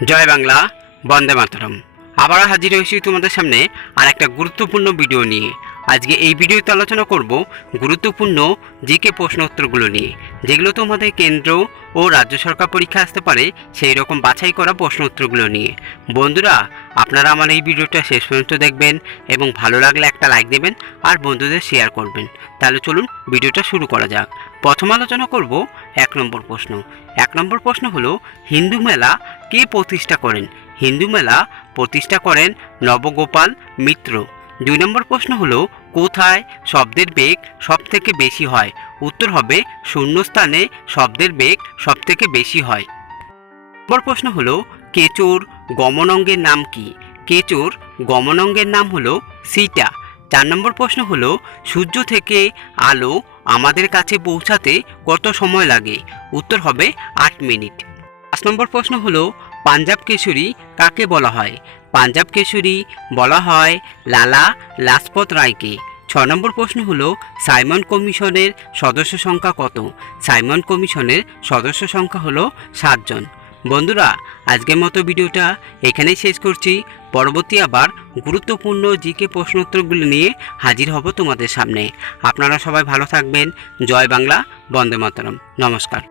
জয় বাংলা, বন্দে মাতরম। আবার হাজির হয়েছি তোমাদের সামনে আর একটা গুরুত্বপূর্ণ ভিডিও নিয়ে। আজকে এই ভিডিওতে আলোচনা করব গুরুত্বপূর্ণ জিকে প্রশ্ন উত্তরগুলো নিয়ে, যেগুলো তোমাদের কেন্দ্র ও রাজ্য সরকার পরীক্ষা আসতে পারে সেই রকম বাছাই করা প্রশ্ন উত্তরগুলো নিয়ে। বন্ধুরা, আপনারা আমার এই ভিডিওটা শেষ পর্যন্ত দেখবেন এবং ভালো লাগলে একটা লাইক দেবেন আর বন্ধুদের শেয়ার করবেন। তাহলে চলুন ভিডিওটা শুরু করা যাক। প্রথম আলোচনা করব 1 নম্বর প্রশ্ন। 1 নম্বর প্রশ্ন হলো, হিন্দু মেলা কে প্রতিষ্ঠা করেন? হিন্দু মেলা প্রতিষ্ঠা করেন নবগোপাল মিত্র। 2 নম্বর প্রশ্ন হলো, কোথায় শব্দের বেগ সবথেকে বেশি হয়? উত্তর হবে শূন্যস্থানে শব্দের বেগ সবথেকে বেশি হয়। নম্বর প্রশ্ন হলো, কেচোর গমনাঙ্গের নাম কি? কেচোর গমনাঙ্গের নাম হলো সিটা। 4 নম্বর প্রশ্ন হলো, সূর্য থেকে আলো আমাদের কাছে পৌঁছাতে কত সময় লাগে? উত্তর হবে 8 মিনিট। 5 নম্বর প্রশ্ন হলো, পাঞ্জাব কেশরী কাকে বলা হয়? পাঞ্জাব কেশরী বলা হয় লালা লাজপত রায়কে। 6 নম্বর প্রশ্ন হলো, সাইমন কমিশনের সদস্য সংখ্যা কত? সাইমন কমিশনের সদস্য সংখ্যা হলো 7 জন। বন্ধুরা, আজকের মতো ভিডিওটা এখানেই শেষ করছি। পরবর্তী আবার গুরুত্বপূর্ণ জিকে প্রশ্নোত্তরগুলো নিয়ে হাজির হব তোমাদের সামনে। আপনারা সবাই ভালো থাকবেন। জয় বাংলা, বন্দে মাতরম। নমস্কার।